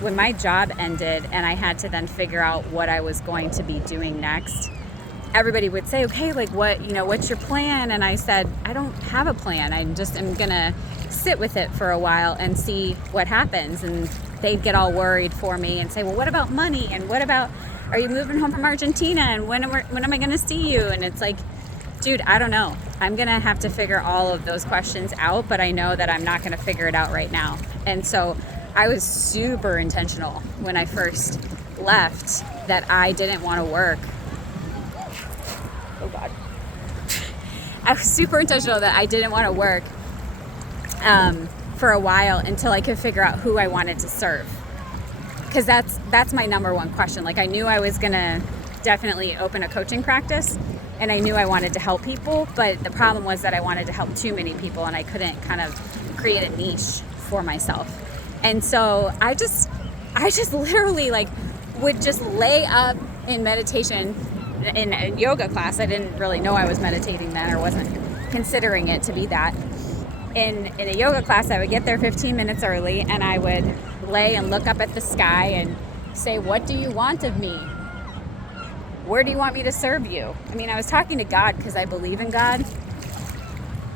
when my job ended and I had to then figure out what I was going to be doing next, everybody would say, okay, like what's your plan? And I said, I don't have a plan. I'm gonna sit with it for a while and see what happens. And they'd get all worried for me and say, well, what about money? And what about, are you moving home from Argentina? And when am I gonna see you? And it's like, dude, I don't know. I'm gonna have to figure all of those questions out, but I know that I'm not gonna figure it out right now. And so I was super intentional when I first left that I didn't want to work. Oh God. I was super intentional that I didn't want to work for a while until I could figure out who I wanted to serve. Because that's my number one question. Like, I knew I was gonna definitely open a coaching practice, and I knew I wanted to help people, but the problem was that I wanted to help too many people, and I couldn't kind of create a niche for myself. And so I just literally like would just lay up in meditation in a yoga class. I didn't really know I was meditating then, or wasn't considering it to be that. In a yoga class, I would get there 15 minutes early, and I would lay and look up at the sky and say, what do you want of me? Where do you want me to serve you? I mean, I was talking to God because I believe in God.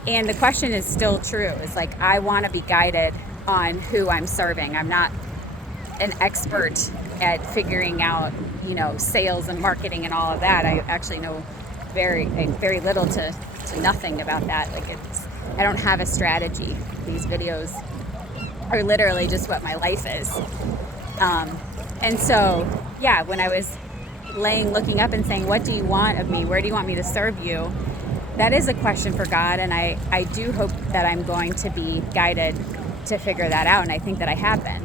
And the question is still true. It's like, I want to be guided on who I'm serving. I'm not an expert at figuring out, sales and marketing and all of that. I actually know very little to nothing about that. Like, I don't have a strategy. These videos are literally just what my life is. And so, yeah, when I was looking up and saying, what do you want of me? Where do you want me to serve you? That is a question for God. And I do hope that I'm going to be guided to figure that out. And I think that I have been.